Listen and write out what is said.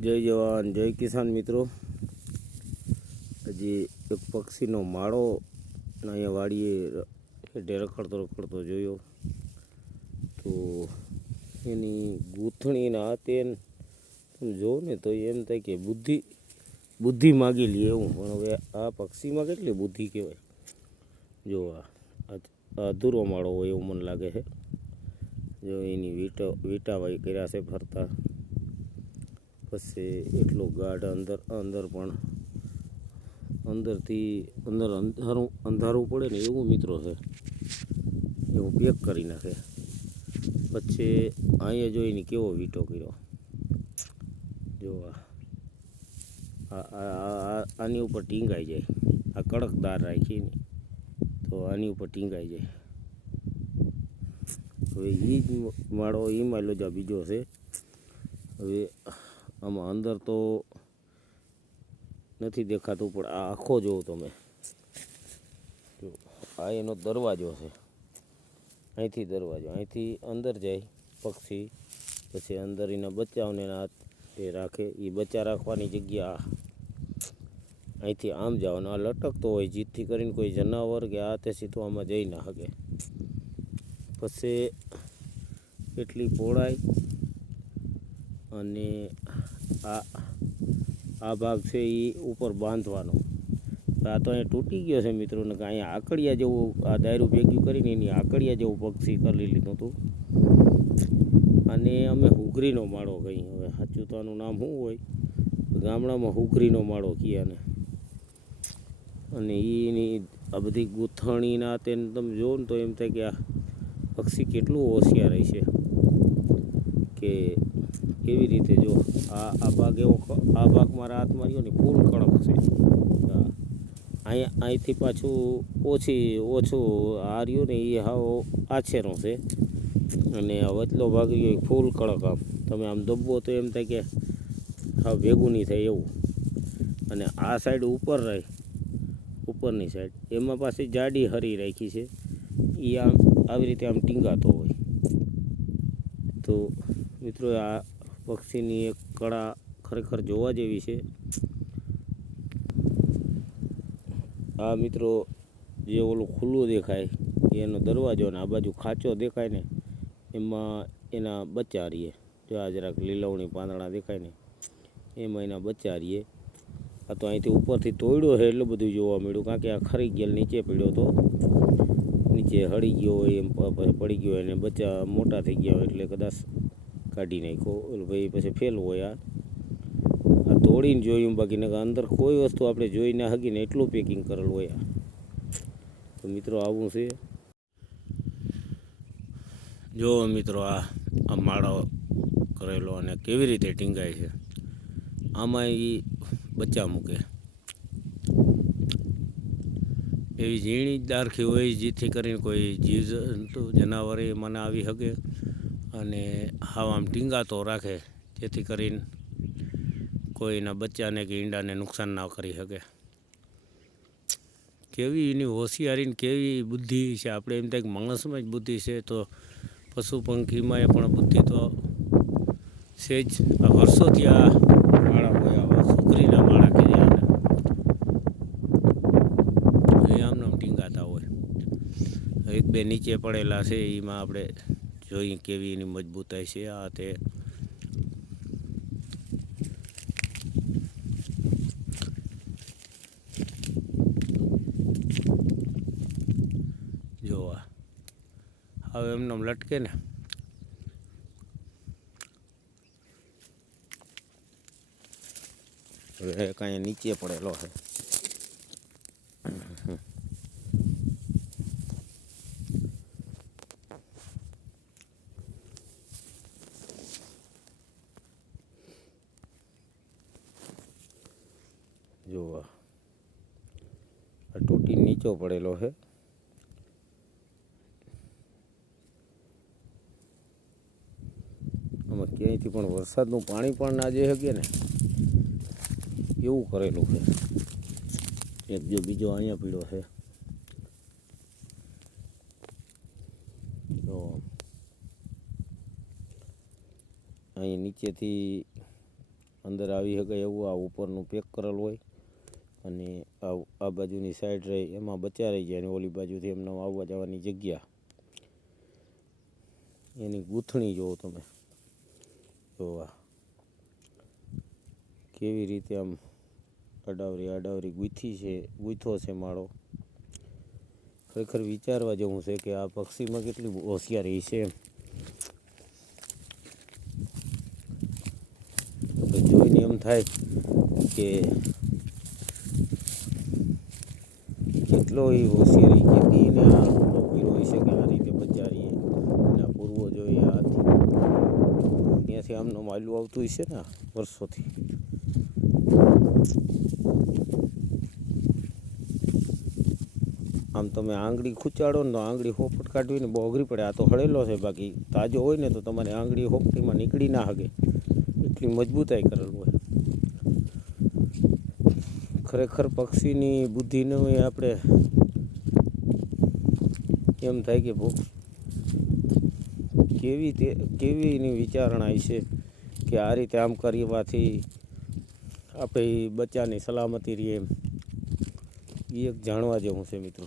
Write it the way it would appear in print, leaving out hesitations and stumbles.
જય જવાન જય કિસાન મિત્રો. હજી એક પક્ષીનો માળો અહીંયા વાડીએ હેઠે રખડતો જોયો તો એની ગૂંથણીના હાથે તમે જો ને તો એમ થાય કે બુદ્ધિ માગી લે એવું. પણ હવે આ પક્ષીમાં કેટલી બુદ્ધિ કહેવાય. જો આ અધૂરો માળો હોય એવું મને લાગે છે. જો એની વીટાવાઈ કર્યા છે ફરતા. પછી એટલો ગાઢ અંદર પણ અંદરથી અંધારું પડે ને એવું મિત્રો છે, એવું પેક કરી નાખે. પછી અહીંયા જોઈને કેવો વીંટો કર્યો. જો આની ઉપર ટીંગાઈ જાય. આ કડક દાર રાખીને તો આની ઉપર ટીંગાઈ જાય. હવે એ જ માળો એમાં લોજા બીજો છે. હવે આમાં અંદર તો નથી દેખાતું, પણ આ આખો જોવો તમે. આ એનો દરવાજો છે. અહીંથી દરવાજો, અહીંથી અંદર જાય પક્ષી. પછી અંદર એના બચ્ચાઓને હાથે રાખે. એ બચ્ચા રાખવાની જગ્યા અહીંથી આમ જવાનું. આ લટકતો હોય જીતથી કરીને કોઈ જનાવર કે આ તે સીધું આમાં જઈ ના શકે. પછી એટલી પહોળાઈ અને આ ભાગ છે એ ઉપર બાંધવાનો. આ તો અહીંયા તૂટી ગયો છે મિત્રો, ને અહીંયા આકડિયા જેવું આ દાયરું ભેગ્યું કરીને એની આકડિયા જેવું પક્ષી કરી લીધું હતું. અને અમે હુઘરીનો માળો કહીએ. હવે સાચું તો આનું નામ શું હોય, ગામડામાં હુઘરીનો માળો કહે. અને એની આ બધી ગૂંથણીના તેને તમે જુઓ ને તો એમ થાય કે આ પક્ષી કેટલું હોશિયાર છે. કે કેવી રીતે જો આ ભાગ એવો, આ ભાગ મારા હાથ માર્યો ને ફૂલ કડક છે. અહીંથી પાછું ઓછું આ રહ્યું ને એ હાવ આછેરો છે. અને વચલો ભાગ રહ્યો ફૂલ કડક. આમ તમે આમ દબો તો એમ થાય કે હાવ ભેગું નહીં થાય એવું. અને આ સાઈડ ઉપર રહી, ઉપરની સાઈડ એમાં પાછી જાડી હરી રાખી છે. એ આમ આવી રીતે આમ ટીંગાતો હોય. તો મિત્રો આ પક્ષીની એક કળા ખરેખર જોવા જેવી છે. આ મિત્રો જે ઓલું ખુલ્લું દેખાય એનો દરવાજો, ને આ બાજુ ખાંચો દેખાય ને એમાં એના બચ્ચા રહીએ. જો આ જરાક લીલવણી પાંદડા દેખાય ને એમાં એના બચ્ચા રહીએ. આ તો અહીંથી ઉપરથી તોડ્યો છે એટલું બધું જોવા મળ્યું, કારણ કે આ ખરી ગયેલ નીચે પડ્યો તો, નીચે હળી ગયો હોય એમ પડી ગયો હોય. અને બચ્ચા મોટા થઈ ગયા હોય એટલે કદાચ કાઢી નાખ્યો ભાઈ. પછી ફેલ હોય. આ તોડીને જોયું, બાકી અંદર કોઈ વસ્તુ આપણે જોઈ ના શકીને એટલું પેકિંગ કરેલું હોય. તો મિત્રો આવું છે. જો મિત્રો આ માળો કરેલો અને કેવી રીતે ટીંગાય છે. આમાં એ બચ્ચા મૂકે. એવી ઝીણી જ ડારખી હોય જેથી કરીને કોઈ જીવજંતુ જનાવર એમાં આવી શકે. અને હાવ આમ ટીંગાતો રાખે જેથી કરીને કોઈના બચ્ચાને કે ઈંડાને નુકસાન ના કરી શકે. કેવી એની હોશિયારી ને કેવી બુદ્ધિ છે. આપણે એમ થાય કે માણસમાં જ બુદ્ધિ છે, તો પશુ પંખીમાં પણ બુદ્ધિ તો છે જ. આ વર્ષોથી આ માળા હોય, આવા સુખરીના માળા કે આમને ટીંગાતા હોય. એક બે નીચે પડેલા છે, એમાં આપણે જોઈએ કેવી એની મજબૂતાઈ છે. આ તે જોવા હવે એમને લટકે ને. હવે કાંઈ નીચે પડેલો છે. જોવા આ તૂટી નીચો પડેલો છે. આમાં ક્યાંયથી પણ વરસાદનું પાણી પણ ના જઈ શકે ને એવું કરેલું છે. એક જો બીજો અહીંયા પીળો છે. તો અહીં નીચેથી અંદર આવી શકે એવું આ ઉપરનું પેક કરેલું હોય અને આ બાજુની સાઈડ રહી એમાં બચ્ચા રહી જાય અને ઓલી બાજુથી એમને આવવા જવાની જગ્યા એની ગૂંથણી જુઓ તમે જોવા કેવી રીતે આમ આડાવરી ગૂંથો છે માળો. ખરેખર વિચારવા જેવું છે કે આ પક્ષીમાં કેટલી હોશિયારી છે. જોઈને એમ થાય કે કેટલો એ હોશિયારી કેટલી ને આ કર્યો હોય છે કે આ રીતે બચારીએ એના પૂર્વજો એ હાથી ત્યાંથી આમનું માલ્યું આવતું હશે ને વર્ષોથી. આમ તમે આંગળી ખૂંચાડો ને તો આંગળી હોપટ કાઢવીને બહુ અઘરી પડે. આ તો હળેલો છે, બાકી તાજો હોય ને તો તમારે આંગળી હોપટીમાં નીકળી ના શકે એટલી મજબૂતાઈ કરેલું હોય. ખરેખર પક્ષીની બુદ્ધિને આપણે એમ થાય કે કેવી એની વિચારણા છે કે આ રીતે આમ કરવાથી આપણે બચ્ચાની સલામતી રહે એમ. એ એક જાણવા જેવું છે મિત્રો.